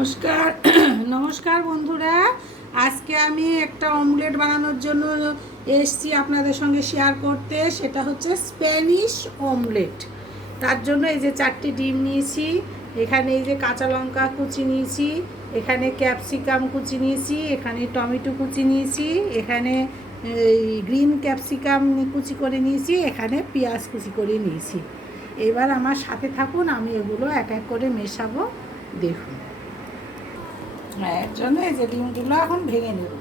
নমস্কার নমস্কার বন্ধুরা। আজকে আমি একটা অমলেট বানানোর জন্য এসছি আপনাদের সঙ্গে শেয়ার করতে। সেটা হচ্ছে স্প্যানিশ অমলেট তার জন্য এই যে চারটি ডিম নিয়েছি, এখানে এই যে কাঁচা লঙ্কা কুচি নিয়েছি, এখানে ক্যাপসিকাম কুচি নিয়েছি, এখানে টমেটো কুচি নিয়েছি, এখানে এই গ্রিন ক্যাপসিকাম কুচি করে নিয়েছি, এখানে পেঁয়াজ কুচি করে নিয়েছি। এবার আমার সাথে থাকুন, আমি এগুলো এক এক করে মেশাবো। দেখুন। হ্যাঁ এর জন্য এই যে ডিমগুলো এখন ভেঙে নেব।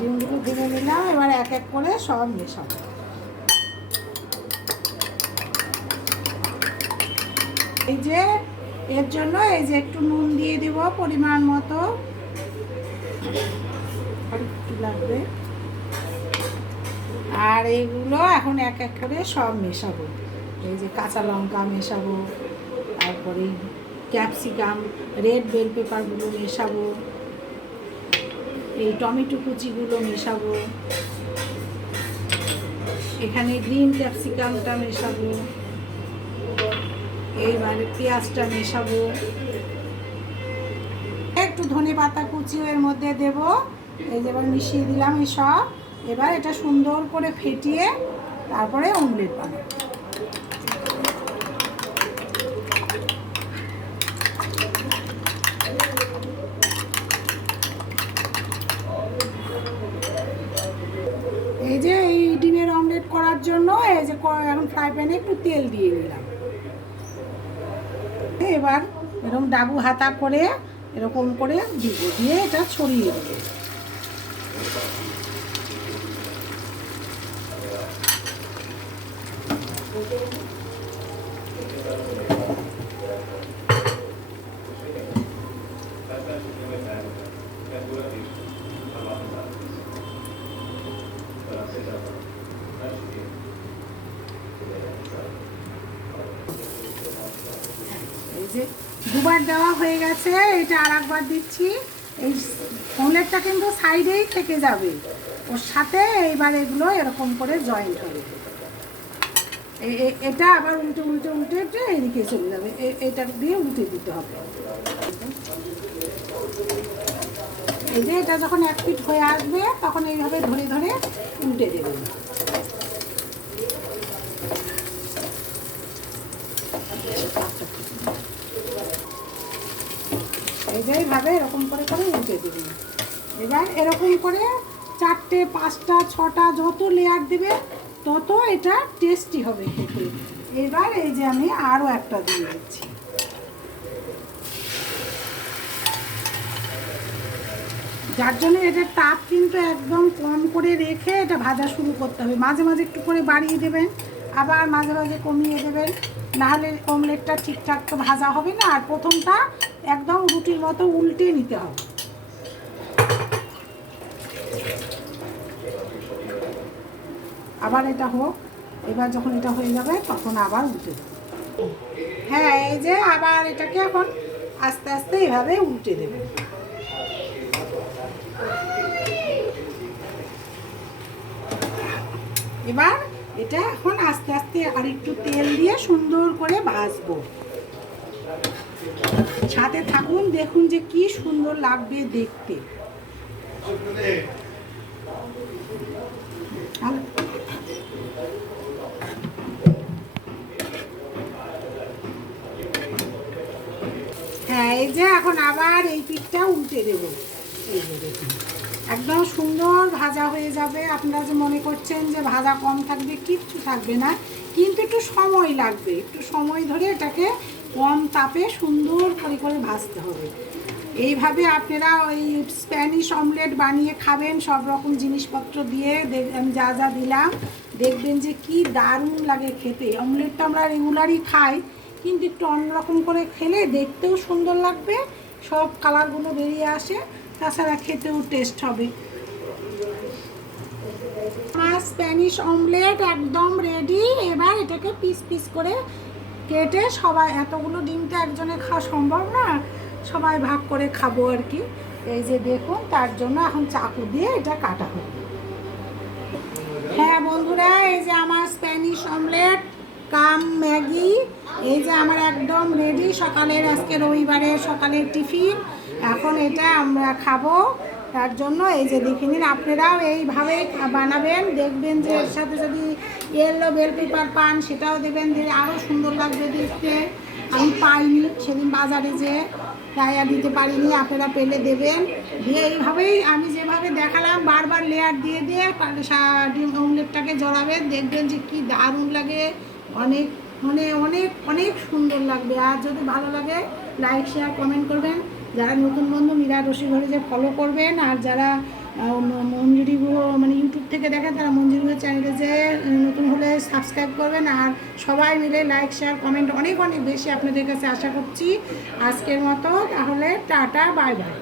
ডিমগুলো ভেঙে নিলাম, এবার এক এক করে সব মেশাবো। এই যে, এর জন্য এই যে একটু নুন দিয়ে দিব পরিমাণ মতো। লাগবে। আর এইগুলো এখন এক এক করে সব মেশাবো। এই যে কাঁচা লঙ্কা মেশাবো, তারপরে ক্যাপসিকাম, রেড বেল পেপারগুলো মেশাবো, এই টমেটো কুচিগুলো মেশাবো। এখানে গ্রিন ক্যাপসিকামটা মেশাবো। এইবারে পেঁয়াজটা মেশাবো। একটু ধনে পাতা কুচিও এর মধ্যে দেব। এই যে এবার মিশিয়ে দিলাম সব এবার এটা সুন্দর করে ফেটিয়ে তারপরে অমলেট বানাবো। এই যে এই ডিমের অমলেট করার জন্য এই যে এখন ফ্রাই প্যানে একটু তেল দিয়ে দিলাম এবার এরকম ডাবু হাতা করে এরকম করে দিব দিয়ে এটা ছড়িয়ে দেবো। যে দুবার দেওয়া হয়ে গেছে, এটা আর একবার দিচ্ছি। এই অমলেটটা কিন্তু সাইডেই থেকে যাবে। ওর সাথে এইবার এগুলো এরকম করে জয়েন্ট হবে এটা আবার উল্টে উল্টে উল্টে উল্টে এদিকে চলে যাবে। এটা দিয়ে উল্টে দিতে হবে। এই যে এটা যখন এক ফিট হয়ে আসবে, তখন এইভাবে ধরে ধরে উল্টে দেবেন এইভাবে এরকম করে করে উল্টে দিবি। এবার এরকম করে চারটে, পাঁচটা, ছটা যত লেয়ার দিবে, তত এটা টেস্টি হবে খেতে। এবার এই যে আমি আরও একটা দিয়ে দিচ্ছি। যার জন্য এটার তাপ কিন্তু একদম কম করে রেখে এটা ভাজা শুরু করতে হবে। মাঝে মাঝে একটু করে বাড়িয়ে দেবেন, আবার মাঝে মাঝে কমিয়ে দেবেন। নাহলে অমলেটটা ঠিকঠাক তো ভাজা হবে না। আর প্রথমটা একদম রুটির মতো উল্টে নিতে হবে। আবার এটা হোক, এবার যখন এটা হয়ে যাবে, তখন আবার উল্টে দেবে। হ্যাঁ এই যে আবার এটাকে এখন আস্তে আস্তে এভাবে উল্টে দেবে। এবার এটা এখন আস্তে আস্তে আর একটু তেল দিয়ে সুন্দর করে ভাজবো। সাথে থাকুন, দেখুন যে কি সুন্দর লাগবে দেখতে। হ্যাঁ এই যে এখন আবার এই পিঠটা উল্টে দেবো। একদম সুন্দর ভাজা হয়ে যাবে। আপনারা যে মনে করছেন যে ভাজা কম থাকবে, কিচ্ছু থাকবে না, কিন্তু একটু সময় লাগবে। একটু সময় ধরে এটাকে কম তাপে সুন্দর করে করে ভাজতে হবে। এইভাবে আপনারা ওই স্প্যানিশ অমলেট বানিয়ে খাবেন, সব রকম জিনিসপত্র দিয়ে দেখ যা যা দিলাম, দেখবেন যে কি দারুণ লাগে খেতে। অমলেটটা আমরা রেগুলারই খাই, কিন্তু একটু অন্যরকম করে খেলে দেখতেও সুন্দর লাগবে, সব কালারগুলো বেরিয়ে আসে, তাছাড়া খেতেও টেস্ট হবে। স্প্যানিশ অমলেট একদম রেডি এবার এটাকে পিস পিস করে কেটে সবাই, এতগুলো ডিম তো একজনে খাওয়া সম্ভব না, সবাই ভাগ করে খাব আর কি। এই যে দেখুন, তার জন্য এখন চাকু দিয়ে এটা কাটা হবে হ্যাঁ বন্ধুরা, এই যে আমার স্প্যানিশ অমলেট, কাম ম্যাগি, এই যে আমার একদম রেডি সকালের আজকে রবিবারের সকালের টিফিন, এখন এটা আমরা খাব। তার জন্য এই যে দেখে নিন, আপনারাও এইভাবে বানাবেন, দেখবেন যে এর সাথে যদি ইয়েলো বেল পেপার পান, সেটাও দেবেন দিলে আরও সুন্দর লাগবে দেখতে। আমি পাইনি, সেদিন বাজারে যে তাই আর দিতে পারিনি, আপনারা পেলে দেবেন। দিয়ে এইভাবেই আমি যেভাবে দেখালাম, বারবার লেয়ার দিয়ে দিয়ে ডিম অমলেটটাকে জড়াবেন, দেখবেন যে কি দারুণ লাগে। অনেক মানে অনেক অনেক সুন্দর লাগবে। আর যদি ভালো লাগে লাইক শেয়ার কমেন্ট করবেন। যারা নতুন বন্ধু, মীরা রশি ঘরে যে ফলো করবেন, আর যারা মঞ্জুরি গুহ মানে ইউটিউব থেকে দেখেন তারা মঞ্জুরি গুহ চ্যানেলে যে নতুন হলে সাবস্ক্রাইব করবেন আর সবাই মিলে লাইক শেয়ার কমেন্ট অনেক অনেক বেশি আপনাদের কাছে আশা করছি। আজকের মতো তাহলে টাটা বাই বাই